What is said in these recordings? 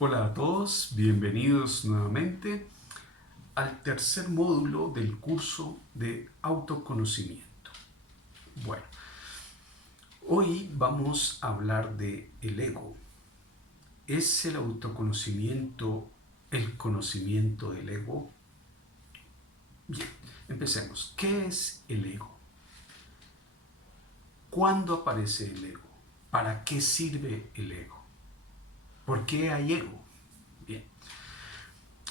Hola a todos, bienvenidos nuevamente al tercer módulo del curso de autoconocimiento. Bueno, hoy vamos a hablar de el ego. ¿Es el autoconocimiento el conocimiento del ego? Bien, empecemos. ¿Qué es el ego? ¿Cuándo aparece el ego? ¿Para qué sirve el ego? ¿Por qué hay ego? Bien,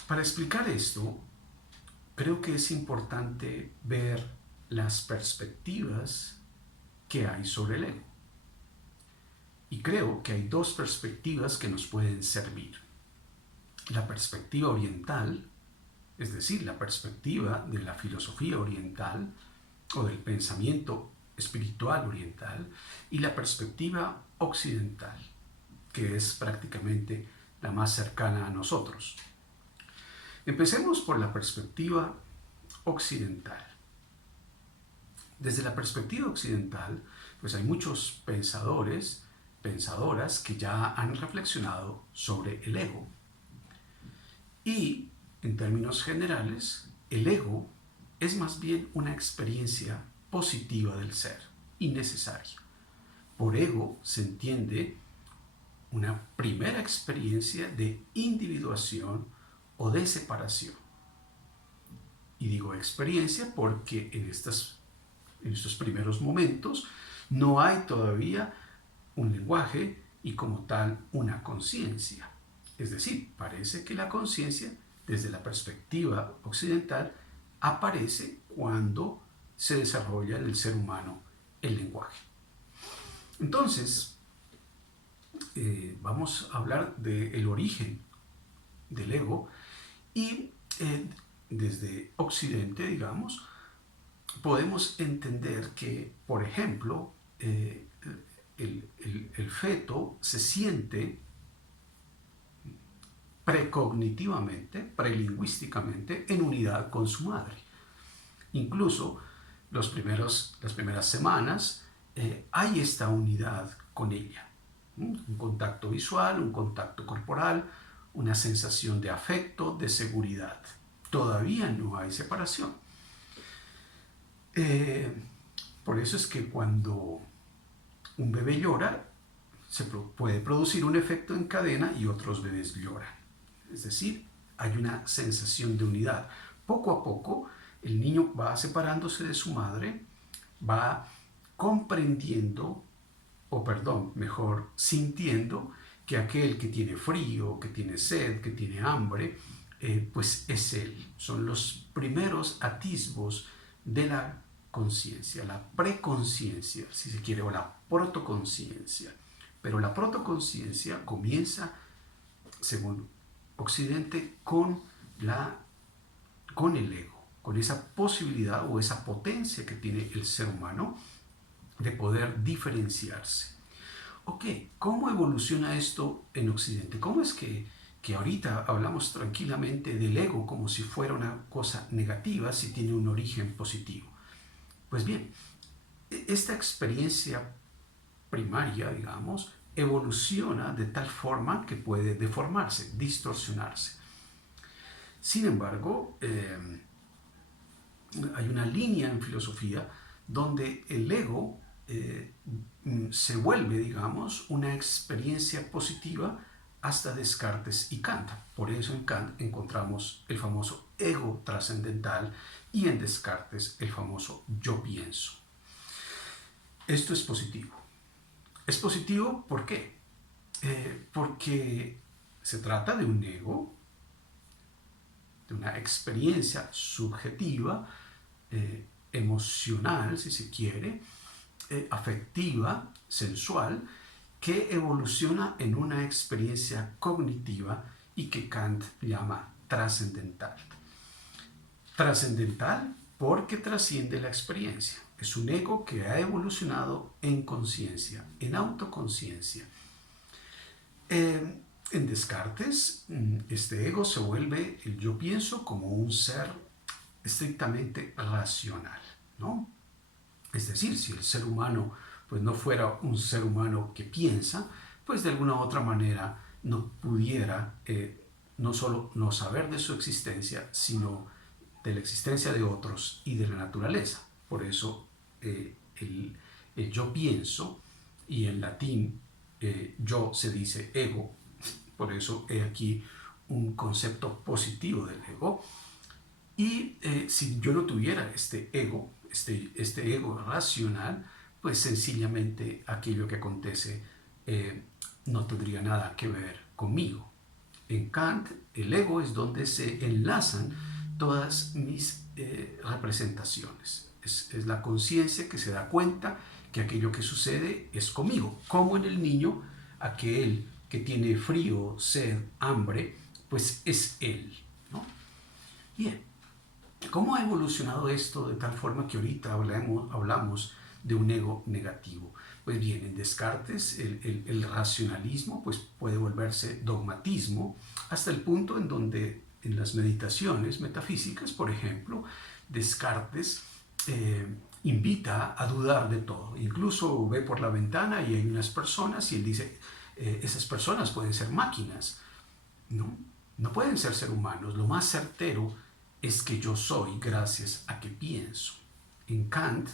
para explicar esto, creo que es importante ver las perspectivas que hay sobre el ego. Y creo que hay dos perspectivas que nos pueden servir. La perspectiva oriental, es decir, la perspectiva de la filosofía oriental o del pensamiento espiritual oriental, y la perspectiva occidental, que es prácticamente la más cercana a nosotros. Empecemos por la perspectiva occidental. Desde la perspectiva occidental, pues hay muchos pensadores, pensadoras que ya han reflexionado sobre el ego. Y, en términos generales, el ego es más bien una experiencia positiva del ser y necesaria. Por ego se entiende una primera experiencia de individuación o de separación. Y digo experiencia porque en estos primeros momentos no hay todavía un lenguaje y como tal una conciencia. Es decir, parece que la conciencia, desde la perspectiva occidental, aparece cuando se desarrolla en el ser humano el lenguaje. Entonces, vamos a hablar del origen del ego y desde Occidente, digamos, podemos entender que, por ejemplo, el feto se siente precognitivamente, prelingüísticamente, en unidad con su madre. Incluso las primeras semanas hay esta unidad con ella. Un contacto visual, un contacto corporal, una sensación de afecto, de seguridad. Todavía no hay separación. Eh, por eso es que cuando un bebé llora, se puede producir un efecto en cadena y otros bebés lloran. Es decir, hay una sensación de unidad. Poco a poco, el niño va separándose de su madre, va comprendiendo, o perdón, mejor, sintiendo que aquel que tiene frío, que tiene sed, que tiene hambre, pues es él. Son los primeros atisbos de la conciencia, la preconciencia, si se quiere, o la protoconciencia. Pero la protoconciencia comienza, según Occidente, con el ego, con esa posibilidad o esa potencia que tiene el ser humano de poder diferenciarse. Ok, ¿cómo evoluciona esto en Occidente? ¿Cómo es que ahorita hablamos tranquilamente del ego como si fuera una cosa negativa si tiene un origen positivo? Pues bien, esta experiencia primaria, digamos, evoluciona de tal forma que puede deformarse, distorsionarse. Sin embargo, hay una línea en filosofía donde el ego se vuelve, digamos, una experiencia positiva hasta Descartes y Kant. Por eso en Kant encontramos el famoso ego trascendental y en Descartes el famoso yo pienso. Esto es positivo. Es positivo, ¿por qué? Porque se trata de un ego, de una experiencia subjetiva, emocional, si se quiere, afectiva, sensual, que evoluciona en una experiencia cognitiva y que Kant llama trascendental. Trascendental porque trasciende la experiencia. Es un ego que ha evolucionado en conciencia, en autoconciencia. En Descartes, este ego se vuelve el yo pienso como un ser estrictamente racional, ¿no? Es decir, si el ser humano pues no fuera un ser humano que piensa, pues de alguna u otra manera no pudiera no solo no saber de su existencia, sino de la existencia de otros y de la naturaleza. Por eso el yo pienso, y en latín yo se dice ego, por eso he aquí un concepto positivo del ego. Y si yo no tuviera este ego, este ego racional, pues sencillamente aquello que acontece no tendría nada que ver conmigo. En Kant, el ego es donde se enlazan todas mis representaciones. Es la conciencia que se da cuenta que aquello que sucede es conmigo. Como en el niño, aquel que tiene frío, sed, hambre, pues es él, ¿no? Bien, ¿cómo ha evolucionado esto de tal forma que ahorita hablamos de un ego negativo? Pues bien, en Descartes el racionalismo pues puede volverse dogmatismo hasta el punto en donde en las meditaciones metafísicas, por ejemplo, Descartes invita a dudar de todo. Incluso ve por la ventana y hay unas personas y él dice, esas personas pueden ser máquinas, ¿no? No pueden ser humanos. Lo más certero es que yo soy gracias a que pienso. En Kant,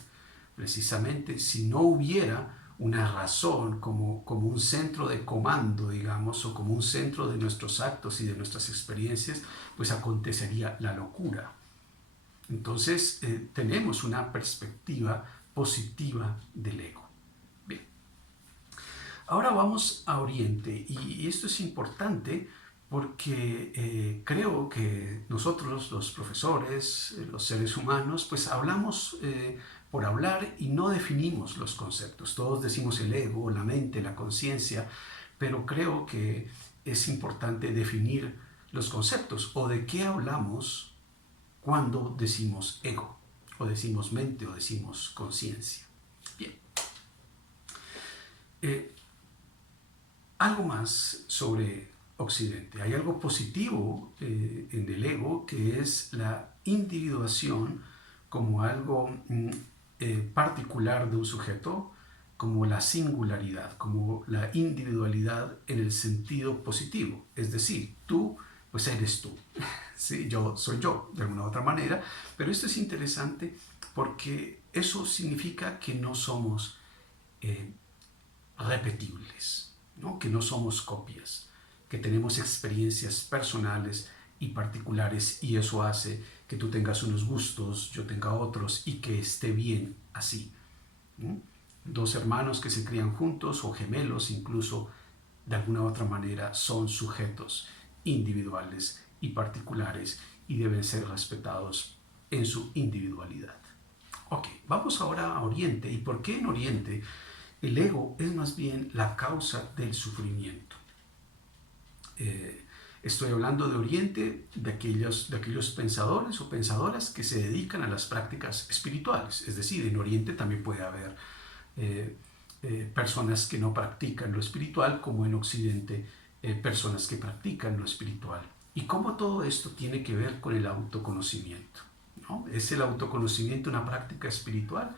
precisamente, si no hubiera una razón como un centro de comando, digamos, o como un centro de nuestros actos y de nuestras experiencias, pues acontecería la locura. Entonces, tenemos una perspectiva positiva del ego. Bien. Ahora vamos a Oriente, y esto es importante porque creo que nosotros, los profesores, los seres humanos, pues hablamos por hablar y no definimos los conceptos. Todos decimos el ego, la mente, la conciencia, pero creo que es importante definir los conceptos o de qué hablamos cuando decimos ego, o decimos mente, o decimos conciencia. Bien. Algo más sobre Occidente. Hay algo positivo en el ego, que es la individuación como algo particular de un sujeto, como la singularidad, como la individualidad en el sentido positivo. Es decir, tú, pues eres tú. Sí, yo soy yo, de alguna u otra manera. Pero esto es interesante porque eso significa que no somos repetibles, ¿no? Que no somos copias, que tenemos experiencias personales y particulares, y eso hace que tú tengas unos gustos, yo tenga otros, y que esté bien así, ¿no? Dos hermanos que se crían juntos, o gemelos incluso, de alguna u otra manera son sujetos individuales y particulares y deben ser respetados en su individualidad. Ok, vamos ahora a Oriente. ¿Y por qué en Oriente el ego es más bien la causa del sufrimiento? Estoy hablando de Oriente, de aquellos pensadores o pensadoras que se dedican a las prácticas espirituales. Es decir, en Oriente también puede haber personas que no practican lo espiritual, como en Occidente personas que practican lo espiritual. ¿Y cómo todo esto tiene que ver con el autoconocimiento? ¿No? ¿Es el autoconocimiento una práctica espiritual?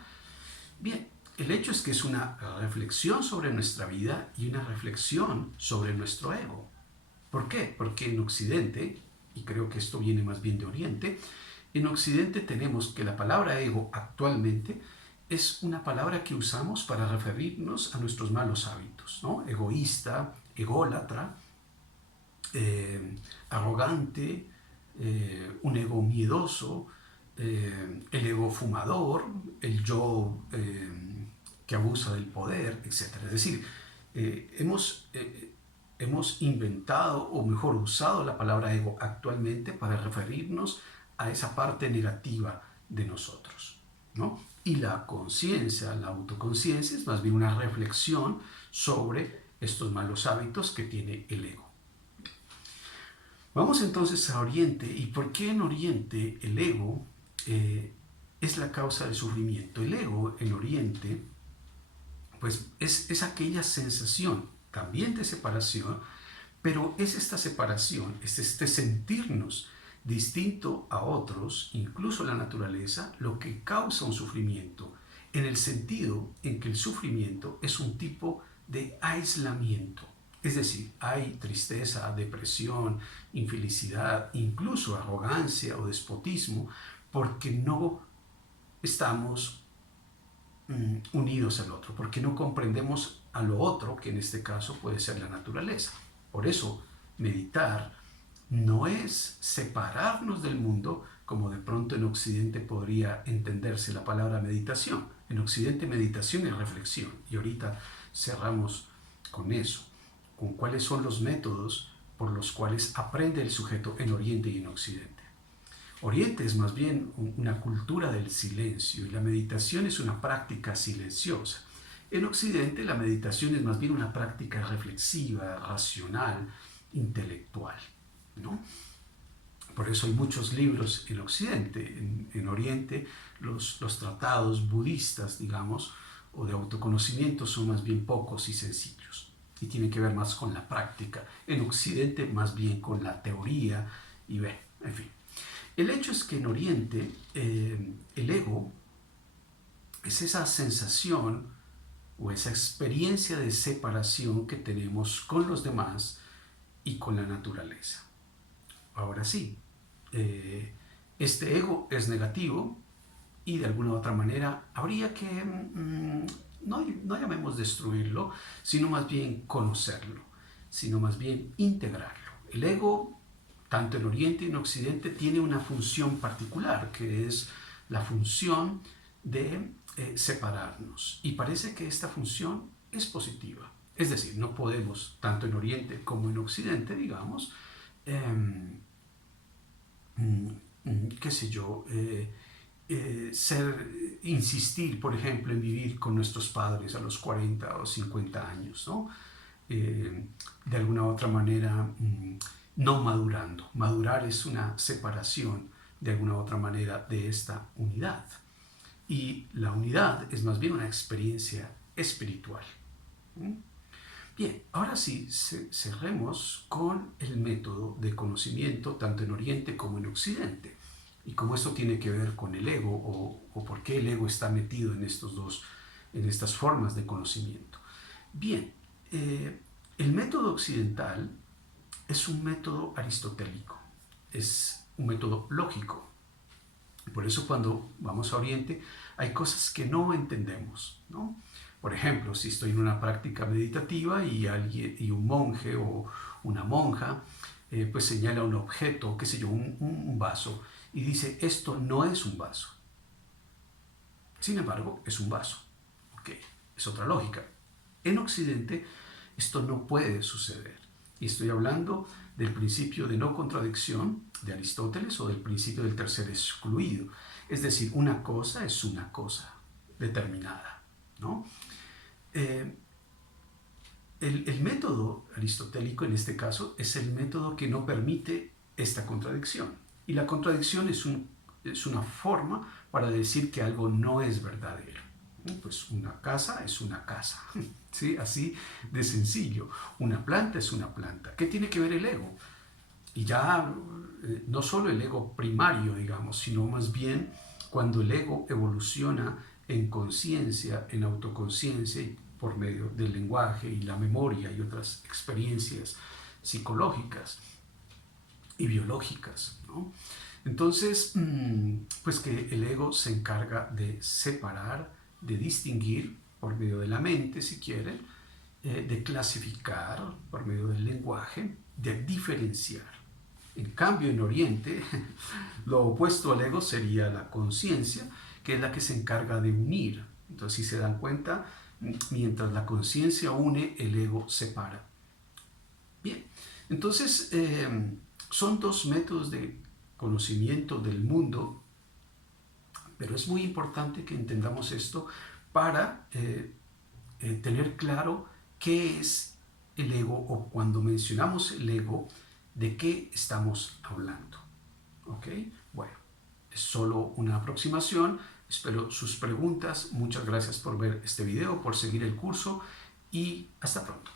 Bien, el hecho es que es una reflexión sobre nuestra vida y una reflexión sobre nuestro ego. ¿Por qué? Porque en Occidente, y creo que esto viene más bien de Oriente, en Occidente tenemos que la palabra ego actualmente es una palabra que usamos para referirnos a nuestros malos hábitos, ¿no? Egoísta, ególatra, arrogante, un ego miedoso, el ego fumador, el yo que abusa del poder, etc. Es decir, hemos inventado, o mejor usado la palabra ego actualmente para referirnos a esa parte negativa de nosotros, ¿no? Y la conciencia, la autoconciencia, es más bien una reflexión sobre estos malos hábitos que tiene el ego. Vamos entonces a Oriente. ¿Y por qué en Oriente el ego es la causa del sufrimiento? El ego en Oriente pues es aquella sensación también de separación, pero es esta separación, es este sentirnos distinto a otros, incluso la naturaleza, lo que causa un sufrimiento, en el sentido en que el sufrimiento es un tipo de aislamiento. Es decir, hay tristeza, depresión, infelicidad, incluso arrogancia o despotismo, porque no estamos unidos al otro, porque no comprendemos a lo otro, que en este caso puede ser la naturaleza. Por eso, meditar no es separarnos del mundo, como de pronto en Occidente podría entenderse la palabra meditación. En Occidente meditación es reflexión, y ahorita cerramos con eso, con cuáles son los métodos por los cuales aprende el sujeto en Oriente y en Occidente. Oriente es más bien una cultura del silencio y la meditación es una práctica silenciosa. En Occidente la meditación es más bien una práctica reflexiva, racional, intelectual, ¿no? Por eso hay muchos libros en Occidente. En Oriente los tratados budistas, digamos, o de autoconocimiento son más bien pocos y sencillos y tienen que ver más con la práctica. En Occidente más bien con la teoría y en fin. El hecho es que en Oriente el ego es esa sensación o esa experiencia de separación que tenemos con los demás y con la naturaleza. Ahora sí, este ego es negativo y de alguna u otra manera habría que, no llamemos destruirlo, sino más bien conocerlo, sino más bien integrarlo. El ego, tanto en Oriente y en Occidente, tiene una función particular, que es la función de separarnos. Y parece que esta función es positiva. Es decir, no podemos, tanto en Oriente como en Occidente, digamos, qué sé yo, insistir, por ejemplo, en vivir con nuestros padres a los 40 o 50 años, ¿no? De alguna u otra manera, no madurando. Madurar es una separación, de alguna u otra manera, de esta unidad. Y la unidad es más bien una experiencia espiritual. Bien, ahora sí, cerremos con el método de conocimiento tanto en Oriente como en Occidente. Y cómo esto tiene que ver con el ego o por qué el ego está metido en estas formas de conocimiento. Bien, el método occidental es un método aristotélico, es un método lógico. Por eso cuando vamos a Oriente hay cosas que no entendemos, ¿no? Por ejemplo, si estoy en una práctica meditativa y un monje o una monja pues señala un objeto, qué sé yo, un vaso, y dice, esto no es un vaso. Sin embargo, es un vaso. Ok, es otra lógica. En Occidente esto no puede suceder. Y estoy hablando del principio de no contradicción de Aristóteles o del principio del tercer excluido. Es decir, una cosa es una cosa determinada, ¿no? El método aristotélico en este caso es el método que no permite esta contradicción. Y la contradicción es una forma para decir que algo no es verdadero. Pues una casa es una casa, ¿sí? Así de sencillo. Una planta es una planta. ¿Qué tiene que ver el ego? Y ya no solo el ego primario, digamos, sino más bien cuando el ego evoluciona en conciencia, en autoconciencia, por medio del lenguaje y la memoria y otras experiencias psicológicas y biológicas, ¿no? Entonces, pues que el ego se encarga de separar, de distinguir por medio de la mente, si quieren, de clasificar por medio del lenguaje, de diferenciar. En cambio, en Oriente, lo opuesto al ego sería la conciencia, que es la que se encarga de unir. Entonces, si se dan cuenta, mientras la conciencia une, el ego separa. Bien, entonces son dos métodos de conocimiento del mundo, pero es muy importante que entendamos esto para tener claro qué es el ego o cuando mencionamos el ego, de qué estamos hablando. ¿Ok? Bueno, es solo una aproximación. Espero sus preguntas. Muchas gracias por ver este video, por seguir el curso y hasta pronto.